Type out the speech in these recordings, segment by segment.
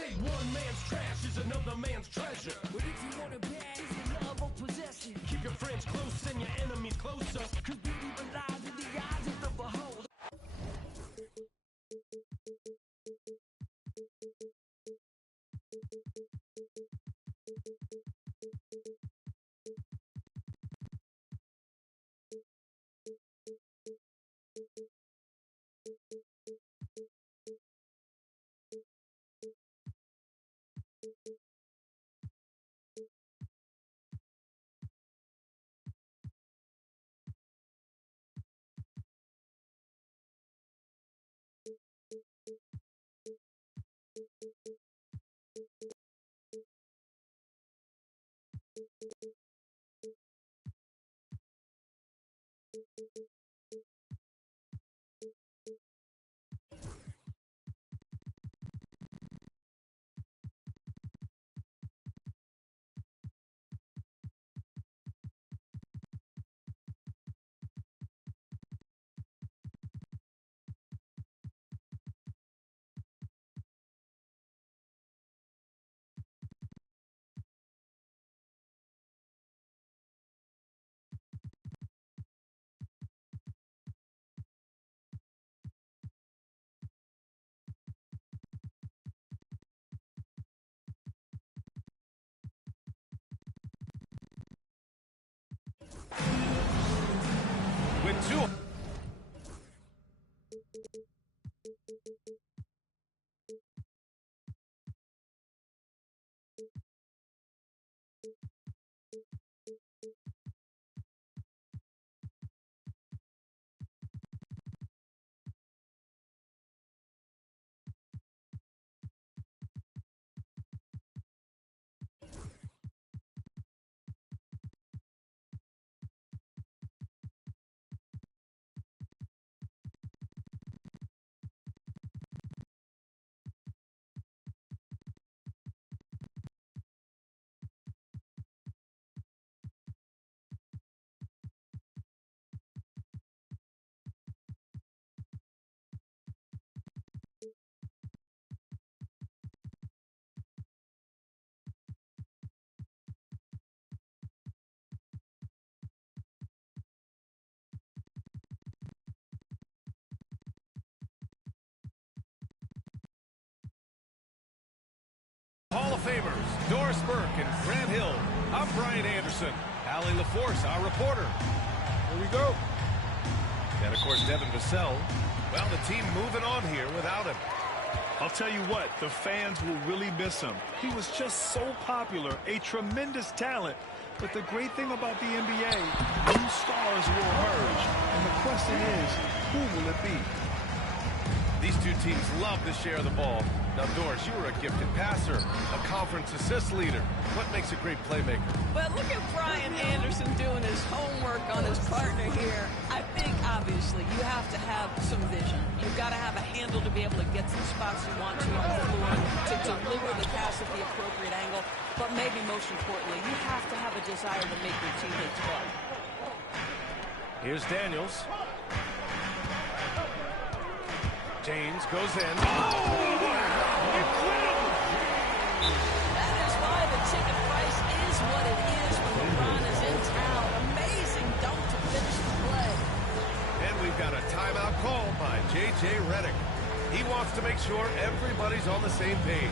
say one man's trash is another man's treasure. But if you want it bad, it's the love of possession. Keep your friends close and your enemies closer. Cause beauty lies in the eyes of the beholder. With two. Hall of Famers, Doris Burke and Grant Hill. I'm Brian Anderson. Allie LaForce, our reporter. Here we go. And, of course, Devin Vassell. Well, the team moving on here without him. I'll tell you what, the fans will really miss him. He was just so popular, a tremendous talent. But the great thing about the NBA, new stars will emerge. And the question is, who will it be? These two teams love to share the ball. Now, Doris, you were a gifted passer, a conference assist leader. What makes a great playmaker? But look at Brian Anderson doing his homework on his partner here. I think, obviously, you have to have some vision. You've got to have a handle to be able to get to the spots you want to on the floor, to deliver the pass at the appropriate angle. But maybe most importantly, you have to have a desire to make your teammates play. Here's Daniels. James goes in. That is why the ticket price is what it is when LeBron is in town. Amazing dunk to finish the play. And we've got a timeout call by J.J. Redick. He wants to make sure everybody's on the same page.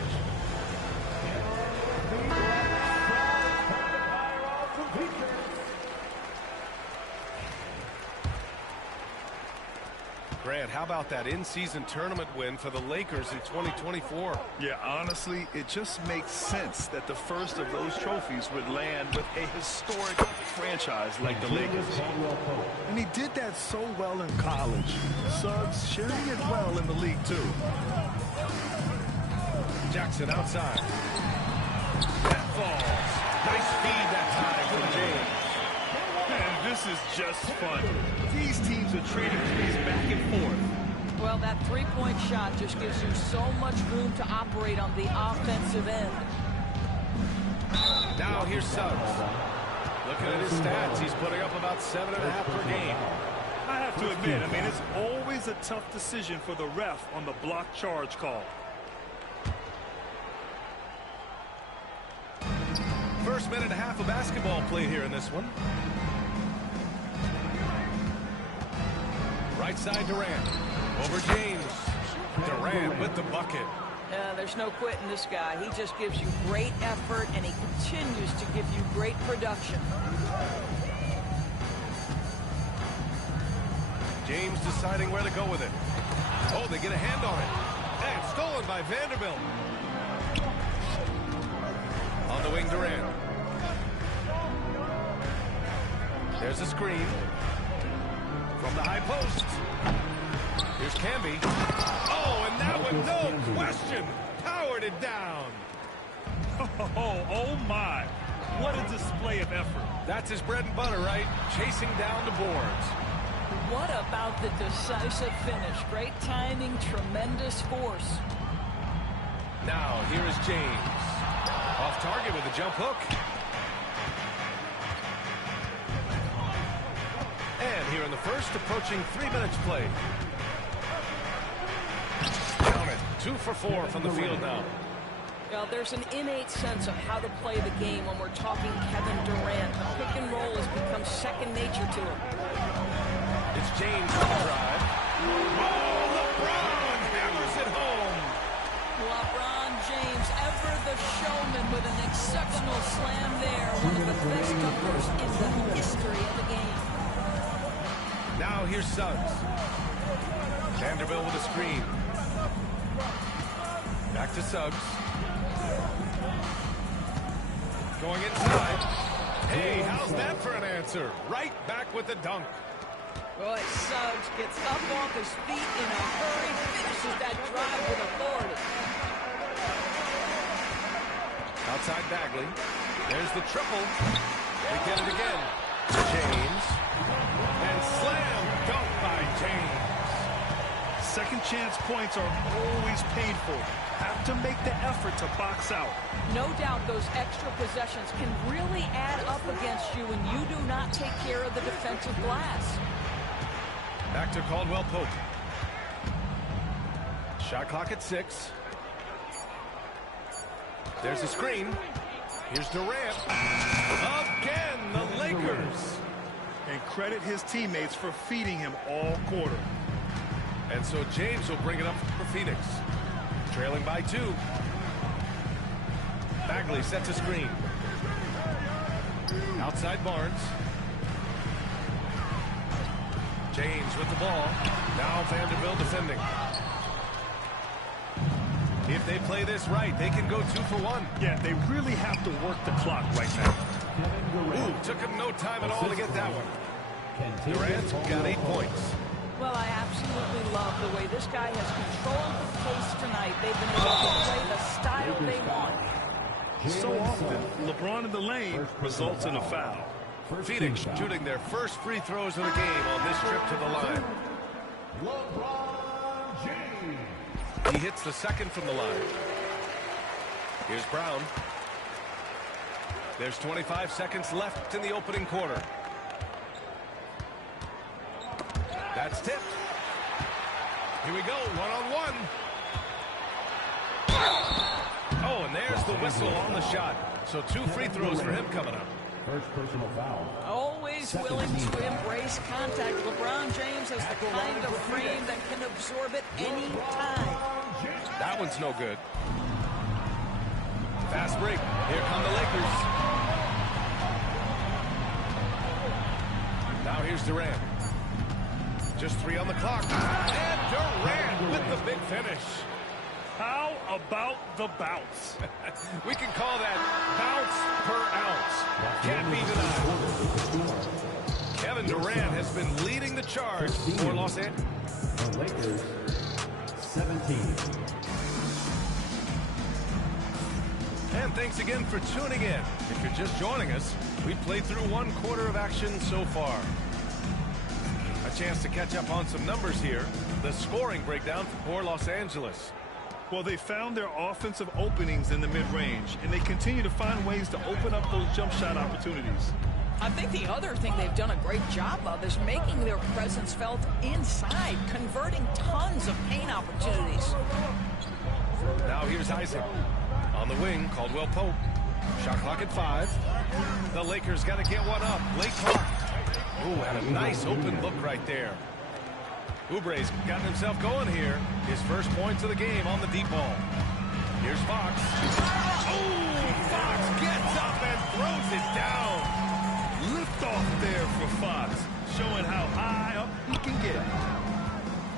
Grant, how about that in-season tournament win for the Lakers in 2024? Yeah, honestly, it just makes sense that the first of those trophies would land with a historic franchise like the Lakers. And he did that so well in college. Suggs sharing it well in the league, too. Jackson outside. That falls. Nice feed that time from James. And this is just fun. These teams are trading threes back and forth. Well, that three-point shot just gives you so much room to operate on the offensive end. Now here's Suggs. Looking at his stats, he's putting up about 7.5 per game. I have to admit, I mean, it's always a tough decision for the ref on the block charge call. First minute and a half of basketball played here in this one. Right side Durant. Over James. Durant with the bucket. There's no quitting this guy. He just gives you great effort, and he continues to give you great production. James deciding where to go with it. Oh, they get a hand on it. And stolen by Vanderbilt. On the wing, Durant. There's a screen. From the high post. Here's Camby. Oh, and that one, no question, powered it down. Oh my. What a display of effort. That's his bread and butter, right? Chasing down the boards. What about the decisive finish? Great timing, tremendous force. Now, here is James. Off target with a jump hook. And here in the first, approaching 3 minutes played. Count it. 2 for 4 from the field now. Well, there's an innate sense of how to play the game when we're talking Kevin Durant. The pick and roll has become second nature to him. It's James on the drive. Oh, LeBron hammers it home. LeBron James, ever the showman, with an exceptional slam there. One of the best dunkers in the history of the game. Now here's Suggs. Vanderbilt with a screen. Back to Suggs. Going inside. Hey, how's that for an answer? Right back with the dunk. Boy, Suggs gets up off his feet in a hurry, finishes that drive with authority. Outside Bagley. There's the triple. They get it again. James. And slam dunk by James. Second chance points are always painful. Have to make the effort to box out. No doubt those extra possessions can really add up against you when you do not take care of the defensive glass. Back to Caldwell Pope. Shot clock at 6. There's a screen. Here's Durant. Again, the Lakers. And credit his teammates for feeding him all quarter. And so James will bring it up for Phoenix. Trailing by 2. Bagley sets a screen. Outside Barnes. James with the ball. Now Vanderbilt defending. If they play this right, they can go 2 for 1. Yeah, they really have to work the clock right now. Ooh, took him no time at all to get that one. Durant got 8 points. Well, I absolutely love the way this guy has controlled the pace tonight. They've been able to play the style they want. So often, LeBron in the lane results in a foul. Phoenix shooting their first free throws of the game on this trip to the line. LeBron James. He hits the second from the line. Here's Brown. There's 25 seconds left in the opening quarter. That's tipped. Here we go, one-on-one. Oh, and there's the whistle on the shot. So 2 free throws for him coming up. First personal foul. Always willing to embrace contact. LeBron James has the kind of frame that can absorb it any time. That one's no good. Fast break. Here come the Lakers. Now here's Durant. Just 3 on the clock. And Durant with the big finish. How about the bounce? We can call that bounce per ounce. Can't be denied. Kevin Durant has been leading the charge for Los Angeles. The Lakers, 17. And thanks again for tuning in. If you're just joining us, we've played through 1 quarter of action so far. A chance to catch up on some numbers here. The scoring breakdown for Los Angeles. Well, they found their offensive openings in the mid-range, and they continue to find ways to open up those jump shot opportunities. I think the other thing they've done a great job of is making their presence felt inside, converting tons of paint opportunities. Now here's Isaac. On the wing, Caldwell Pope. Shot clock at 5. The Lakers got to get one up. Late clock. Ooh, had a nice open look right there. Oubre's got himself going here. His first points of the game on the deep ball. Here's Fox. Oh, Fox gets up and throws it down. Lift off there for Fox, showing how high up he can get.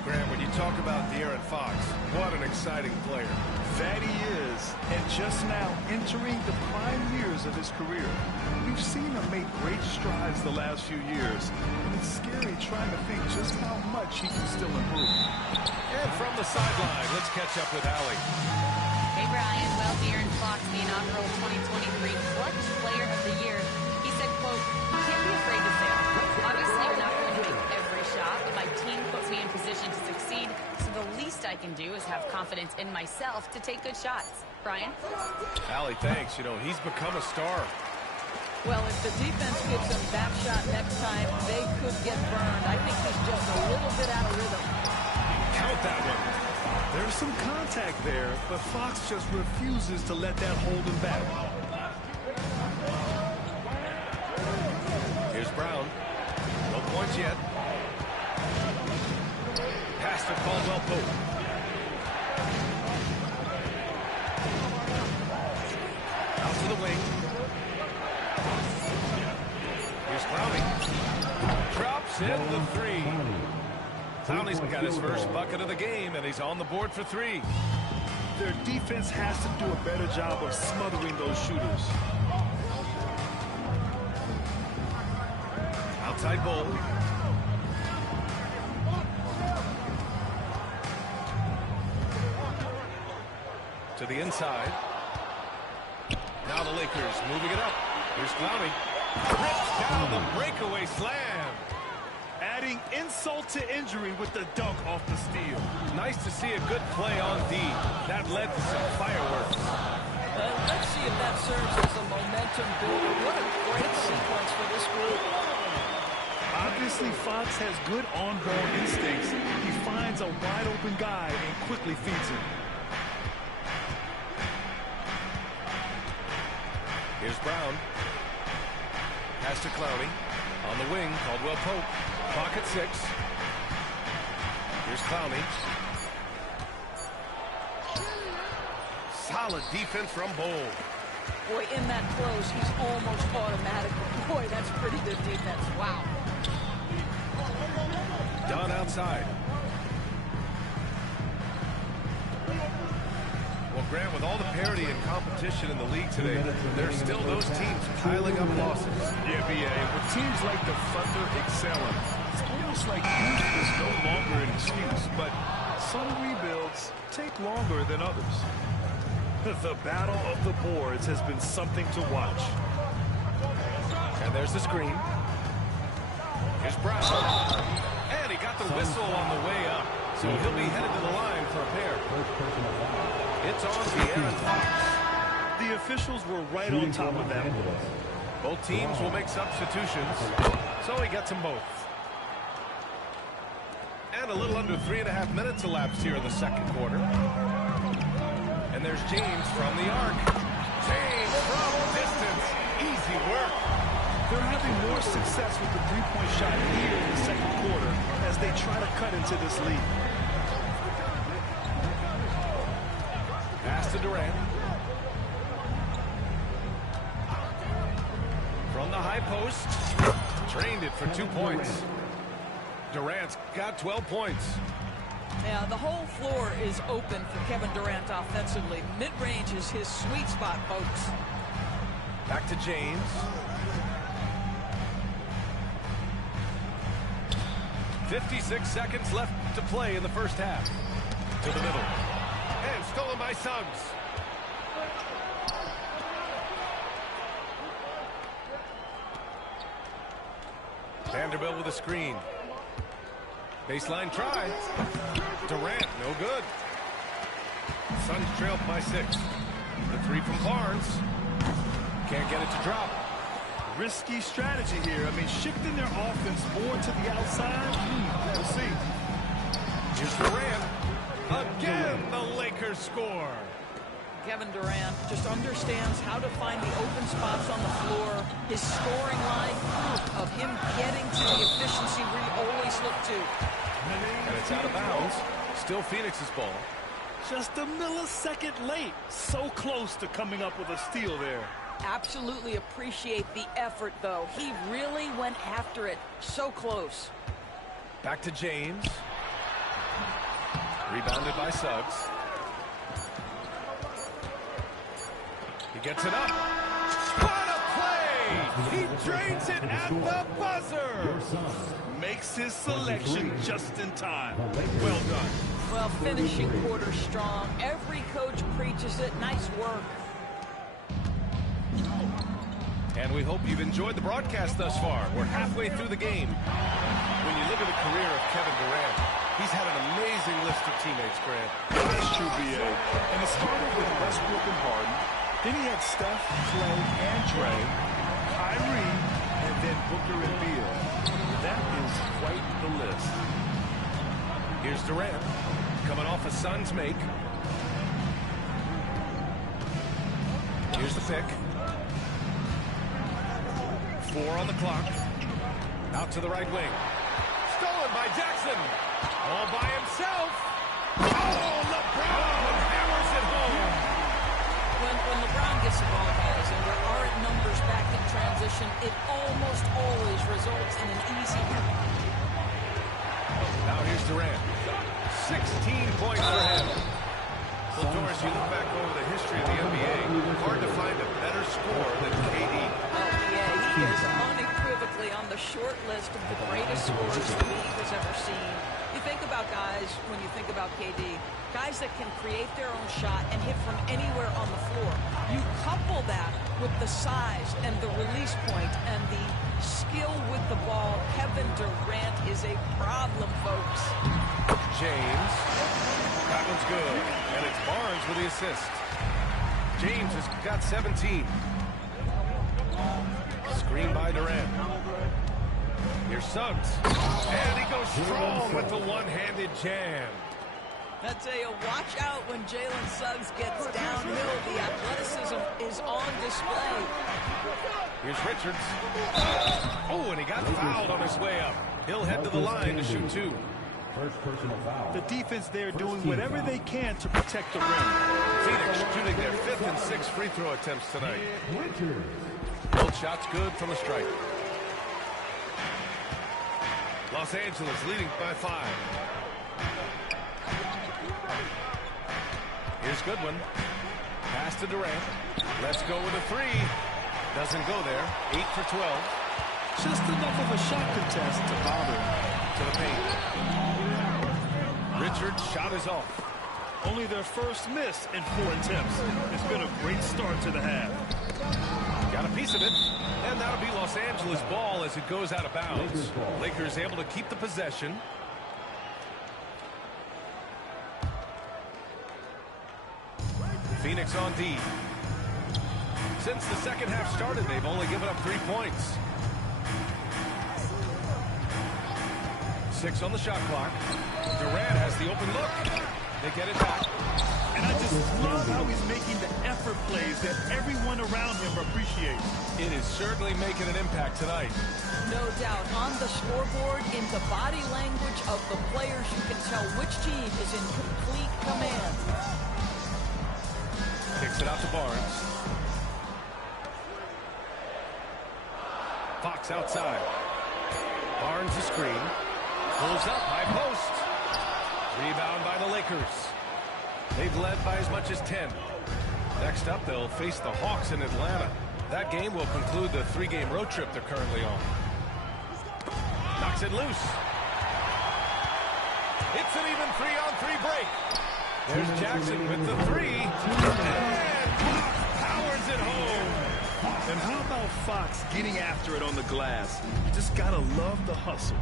Graham, when you talk about De'Aaron Fox, what an exciting player. That he is, and just now entering the prime years of his career. We've seen him make great strides the last few years, and it's scary trying to think just how much he can still improve. And from the sideline, let's catch up with Allie. Hey, Brian. Well, De'Aaron Fox, the inaugural 2023 Clutch Player of the Year, he said, quote, "You can't be afraid to fail. Obviously, I'm not going to make every shot, but my team puts me in position to succeed, so the least I can do is have confidence in myself to take good shots." Brian? Allie, thanks. You know, he's become a star. Well, if the defense gives him that shot next time, they could get burned. I think he's just a little bit out of rhythm. Count that one. There's some contact there, but Fox just refuses to let that hold him back. Here's Brown. No points yet. Pass to Caldwell Pope. Out to the wing. Here's Clowney. Drops in the 3. Clowney's got his first bucket of the game, and he's on the board for 3. Their defense has to do a better job of smothering those shooters. Outside Bull. To the inside. Now the Lakers moving it up. Here's Clowney. Rips down the breakaway slam. Adding insult to injury with the dunk off the steal. Nice to see a good play on D. That led to some fireworks. Let's see if that serves as a momentum builder. What a great sequence for this group. Obviously, Fox has good on-ball instincts. He finds a wide-open guy and quickly feeds him. Here's Brown. Pass to Clowney. On the wing, Caldwell Pope. Clock at 6. Here's Clowney. Solid defense from Bull. Boy, in that close, he's almost automatic. Boy, that's pretty good defense. Wow. Dunn outside. Well, Grant, with all the parity and competition in the league today, there's still those teams piling up losses. Yeah, B.A. With teams like the Thunder excelling, it's almost like youth is no longer an excuse, but some rebuilds take longer than others. The battle of the boards has been something to watch. And there's the screen. Here's Brown. And he got the whistle on the way up. So he'll be headed to the line for a pair. It's on De'Aaron Fox. The officials were right on top of that. Both teams will make substitutions. So he gets them both. And a little under 3.5 minutes elapsed here in the second quarter. And there's James from the arc. James from distance. Easy work. They're having more success with the three-point shot here in the second quarter as they try to cut into this lead. Pass to Durant. From the high post. Trained it for 2 points. Durant's got 12 points. Now, the whole floor is open for Kevin Durant offensively. Mid-range is his sweet spot, folks. Back to James. .56 seconds left to play in the first half. To the middle. And stolen by Suggs. Vanderbilt with a screen. Baseline try. Durant, no good. Suns trailed by 6. The 3 from Barnes. Can't get it to drop. Risky strategy here. I mean, shifting their offense more to the outside. We'll see. Here's Durant. Again, the Lakers score. Kevin Durant just understands how to find the open spots on the floor. His scoring line, proof of him getting to the efficiency we always look to. And it's out of bounds. Still Phoenix's ball. Just a millisecond late. So close to coming up with a steal there. Absolutely appreciate the effort, though. He really went after it. So close. Back to James. Rebounded by Suggs. He gets it up. What a play! He drains it at the buzzer. Makes his selection just in time. Well done. Well, finishing quarter strong. Every coach preaches it. Nice work. And we hope you've enjoyed the broadcast thus far. We're halfway through the game. When you look at the career of Kevin Durant, he's had an amazing list of teammates, Grant. That's true, B.A. And it started with Westbrook and Harden. Then he had Steph, Clay, and Dre, Kyrie, and then Booker and Beal. That is quite the list. Here's Durant, coming off a Suns make. Here's the pick. 4 on the clock. Out to the right wing. Stolen by Jackson. All by himself. Oh, LeBron hammers it home. When LeBron gets the ball, guys, and there aren't numbers back in transition, it almost always results in an easy win. Now here's Durant. 16 points for him. Well, Doris, you look back over the history of the NBA, hard to find a better scorer than KD. He is unequivocally on the short list of the greatest scorers the league has ever seen. You think about guys, when you think about KD, guys that can create their own shot and hit from anywhere on the floor. You couple that with the size and the release point and the skill with the ball. Kevin Durant is a problem, folks. James. That one's good. And it's Barnes with the assist. James has got 17. Screen by Durant. Here's Suggs. And he goes strong with the one-handed jam. I tell you, watch out when Jalen Suggs gets downhill. The athleticism is on display. Here's Richards. Oh, and he got fouled on his way up. He'll head to the line to shoot 2. First personal foul. The defense there doing whatever they can to protect the rim. Phoenix shooting their 5th and 6th free throw attempts tonight. Both shots good from the stripe. Los Angeles leading by 5. Here's Goodwin. Pass to Durant. Let's go with a 3. Doesn't go there. 8 for 12. Just enough of a shot contest to bother him. To the paint. Richards' shot is off. Only their first miss in 4 attempts. It's been a great start to the half. Got a piece of it. And that'll be Los Angeles ball as it goes out of bounds. Lakers able to keep the possession. Phoenix on D. Since the second half started, they've only given up 3 points. 6 on the shot clock. Durant has the open look. They get it back. And I just love how he's making the effort plays that everyone around him appreciates. It is certainly making an impact tonight. No doubt. On the scoreboard, in the body language of the players, you can tell which team is in complete command. Kicks it out to Barnes. Fox outside. Barnes the screen. Pulls up, high post. Rebound by the Lakers. They've led by as much as 10. Next up, they'll face the Hawks in Atlanta. That game will conclude the 3-game road trip they're currently on. Knocks it loose. It's an even 3-on-3 break. There's Jackson with the 3. And Fox powers it home. And how about Fox getting after it on the glass? You just gotta love the hustle.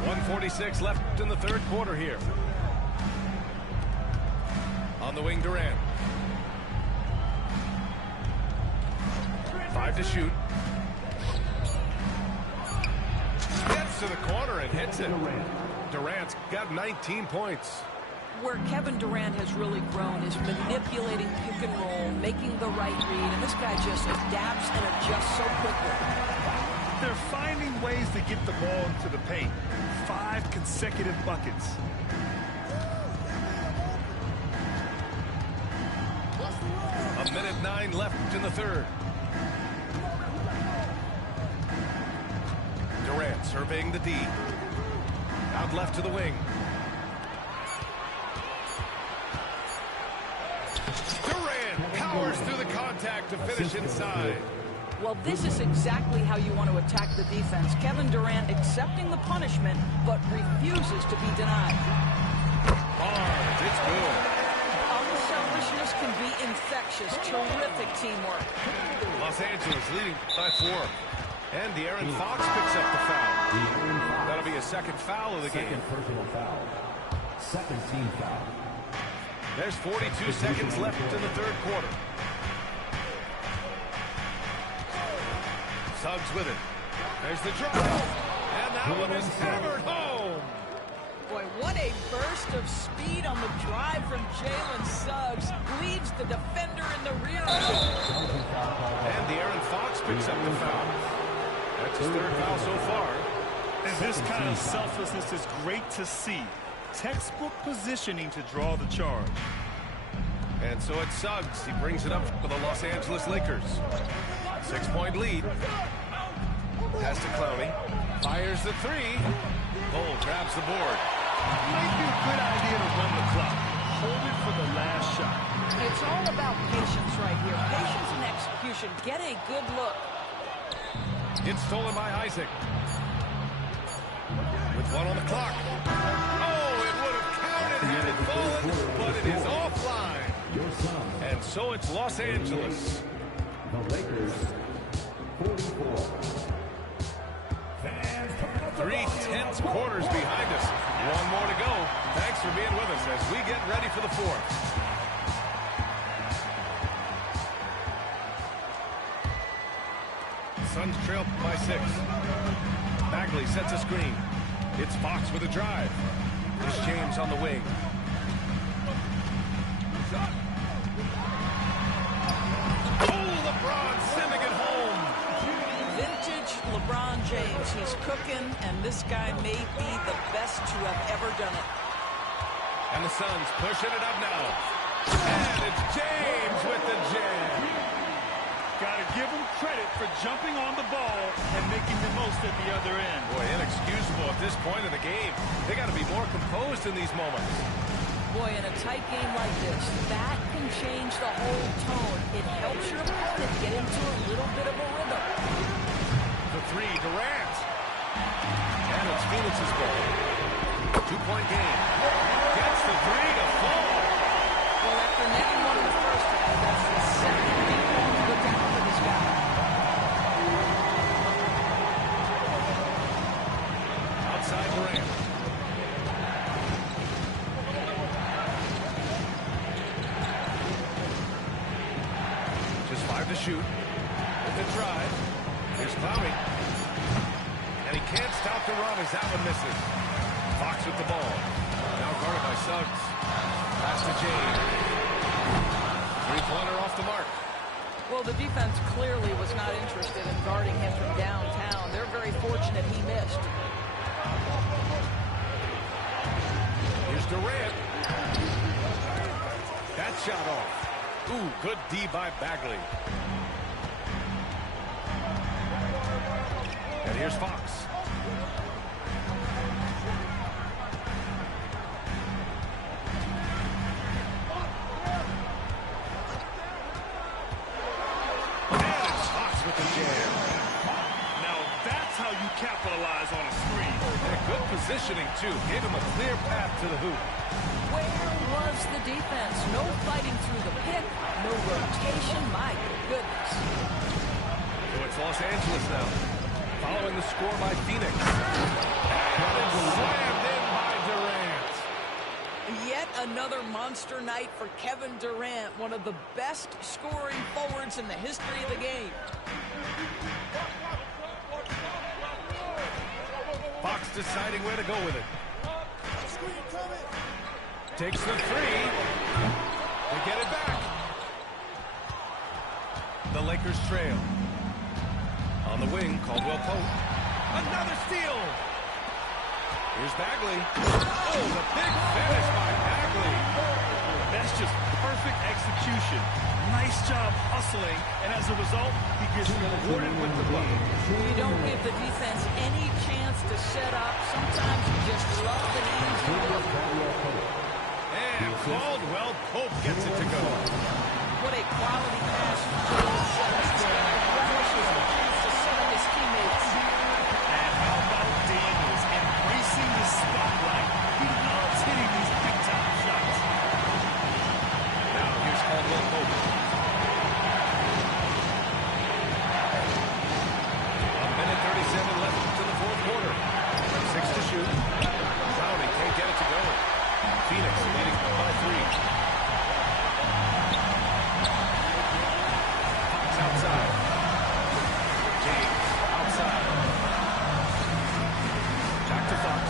.146 left in the third quarter here. On the wing, Durant. 5 to shoot. Gets to the corner and hits it. Durant's got 19 points. Where Kevin Durant has really grown is manipulating pick and roll, making the right read, and this guy just adapts and adjusts so quickly. They're finding ways to get the ball into the paint. 5 consecutive buckets. A minute 9 left in the third. Durant surveying the D. Out left to the wing. Durant powers through the contact to finish inside. Well, this is exactly how you want to attack the defense. Kevin Durant accepting the punishment, but refuses to be denied. Barnes, it's good. Unselfishness can be infectious. Terrific teamwork. Los Angeles leading by 4. And De'Aaron Fox picks up the foul. That'll be a second foul of the game. Second personal foul. Second team foul. There's 42 seconds left in the third quarter. Suggs with it. There's the drive. And that one is hammered home. Boy, what a burst of speed on the drive from Jalen Suggs. Leaves the defender in the rear. And De'Aaron Fox picks up the foul. That's his third foul so far. And this kind of selflessness is great to see. Textbook positioning to draw the charge. And so it's Suggs. He brings it up for the Los Angeles Lakers. 6-point lead. Pass to Clowney. Fires the 3. Cole grabs the board. Might be a good idea to run the clock. Hold it for the last shot. It's all about patience right here. Patience and execution. Get a good look. It's stolen by Isaac. With 1 on the clock. Oh, it would have counted had it fallen, but it is offline. And so it's Los Angeles. The Lakers, 44. 3/10 quarters behind us. 1 more to go. Thanks for being with us as we get ready for the 4th. Suns trail by 6. Bagley sets a screen. It's Fox with a drive. It's James on the wing. Oh, LeBron sending it home. Vintage LeBron James. He's cooking, and this guy may be the best to have ever done it. And the Suns pushing it up now. And it's James with the jam. Gotta give him credit for jumping on the ball and making the most at the other end. Boy, inexcusable at this point in the game. They got to be more composed in these moments. Boy, in a tight game like this, that can change the whole tone. It helps your opponent get into a little bit of a rhythm. The 3, Durant. And it's Phoenix's ball. 2-point game. Gets the 3 to fall. Well, after netting one in the first half, that's the second big ball to go down for this guy. Outside Durant. Just 5 to shoot. With the drive. Here's Clowney. And he can't stop the run as that one misses. Fox with the ball. Now guarded by Suggs. Pass to James. 3-pointer off the mark. Well, the defense clearly was not interested in guarding him from downtown. They're very fortunate he missed. Here's Durant. That shot off. Ooh, good D by Bagley. And here's Fox. And it's Fox with the jam. Now that's how you capitalize on a screen. And good positioning, too. Gave him a clear path to the hoop. Where was the defense? No fighting through the pick, no rotation. My goodness. So it's Los Angeles now. Following the score by Phoenix. And it's slammed in by Durant. Yet another monster night for Kevin Durant, one of the best scoring forwards in the history of the game. Fox deciding where to go with it. Takes the three. They get it back. The Lakers trail. On the wing, Caldwell Pope. Another steal. Here's Bagley. Oh, the big finish by Bagley. That's just perfect execution. Nice job hustling, and as a result, he gets rewarded with the bucket. You don't give the defense any chance to set up. Sometimes you just love an easy look. And Caldwell Pope gets it to go. What a quality pass from James Johnson. Relishes the chance to set up his teammates. And how about Daniels embracing the spotlight? He loves hitting these big-time shots. Now here's Caldwell Pope. A minute 37 left to the fourth quarter. 6 to shoot. Browning can't get it to go. Phoenix leading by 3. Outside. James outside. Back to Fox.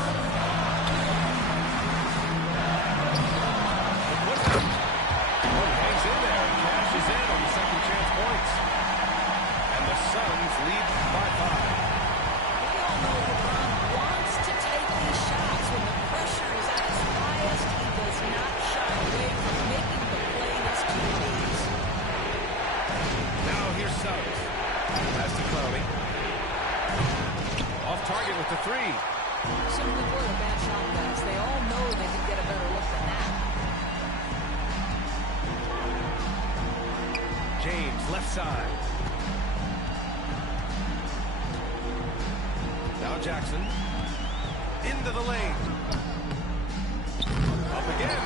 The putback. Hangs in there and cashes in on the second chance points. And the Suns lead by 5. We all know LeBron wants to take these shots when the pressure is at its highest. He does not shy away from making the play his team needs. Now here's Suggs. Pass to Clowney. Off target with the three. Simply put, a bad shot, guys. They all know they can get a better look than that. James, left side. Now Jackson. Into the lane. Up again.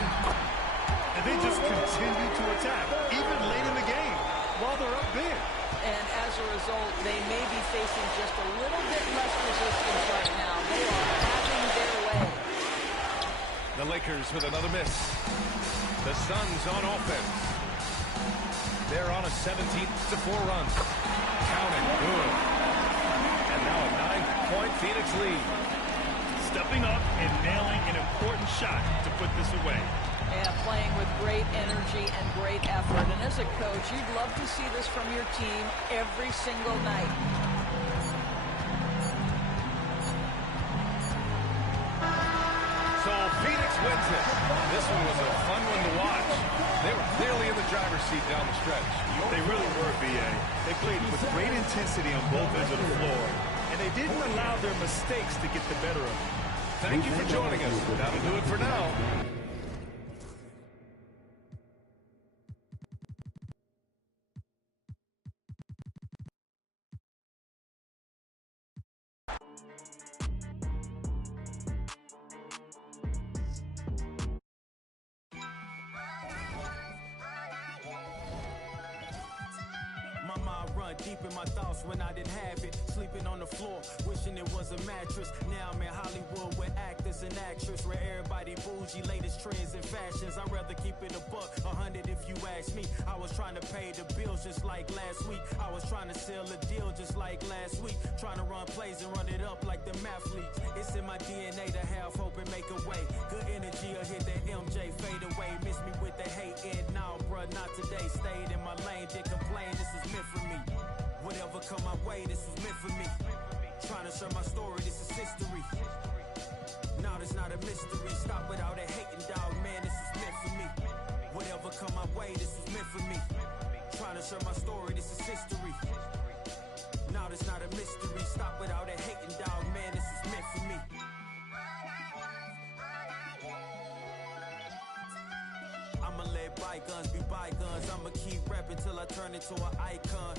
And they just continue to attack, even late in the game, while they're up big. And as a result, they may be facing just a little bit less resistance right now. They are having their way. The Lakers with another miss. The Suns on offense. They're on a 17-4 run. Counting. Good. And now a 9-point Phoenix lead. Stepping up and nailing an important shot to put this away. Yeah, playing with great energy and great effort. And as a coach, you'd love to see this from your team every single night. So Phoenix wins it. This one was a fun one to watch. They were clearly in the driver's seat down the stretch. They really were, B.A. They played with great intensity on both ends of the floor, and they didn't allow their mistakes to get the better of them. Thank you for joining us. That'll do it for now. Run deep in my thoughts when I didn't have it. Sleeping on the floor, wishing it was a mattress. Now I'm in Hollywood with actors and actresses, where everybody bougie, latest trends and fashions. I'd rather keep it a buck, 100 if you ask me. I was trying to pay the bills just like last week. I was trying to sell a deal just like last week. Trying to run plays and run it up like the mathletes. It's in my DNA to have hope and make a way. Good energy will hit that MJ fade away. Miss me with the hate and now, bruh, not today. Stayed in my lane, didn't complain, this was meant for me. Whatever come my way, this was meant for me. Trying to share my story, this is history. Now there's not a mystery. Stop with all that hating, dog, man, this was meant for me. Whatever come my way, this was meant for me. Trying to share my story, this is history. Now there's not a mystery. Stop with all that hating, dog, man, this was meant for me. I'ma let bygones be bygones. I'ma keep rapping till I turn into an icon.